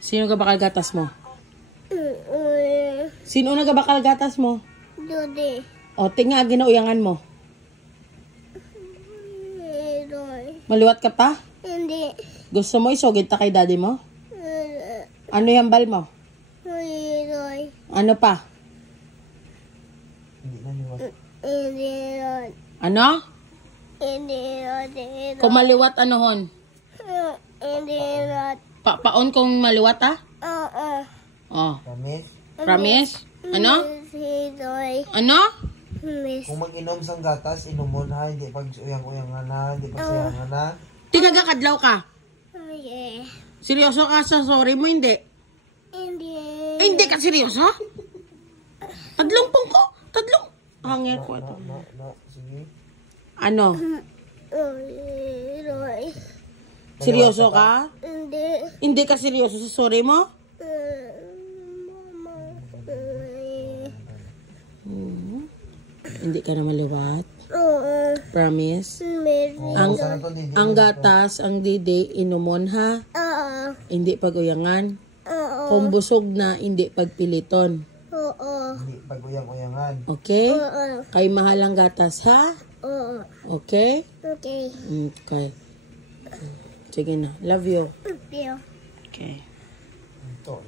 Sino ka bakal gatas mo? Sino na ka bakal gatas mo? Dode. O, tinga, ginauyangan mo. Maliwat ka pa? Hindi. Gusto mo isugid ta kay daddy mo? Ano yung bal mo? Ano pa? Hindi. Ano? Hindi. Kung maliwat, ano hon? Hindi. Paon kung maliwat, ha? Oh. Promise? Promise? Ano? Ano? Kung mag-inom sang gatas, inumon ha. Hindi pag uyang-uyangan ha. Hindi pag sayangan ha. Tigaga kadlaw ka? Okay. Seryoso ka sa sorry mo, hindi? Hindi. Hindi ka seryoso? Tadlong pong ko. Tadlong. Hangin ko. Sige. Ano? Seryoso ka? Hindi. Hindi ka seryoso sa sorry mo? Hindi ka na maliwat? Promise? Ang gatas, ang didi, inumon ha? Hindi pag-uyangan? Kung busog na, hindi pagpiliton? Hindi pag uyang-uyangan. Okay? Kay mahal ang gatas ha? Okay? Okay. Okay. Sige na. Love you. Love you. Okay. Ito.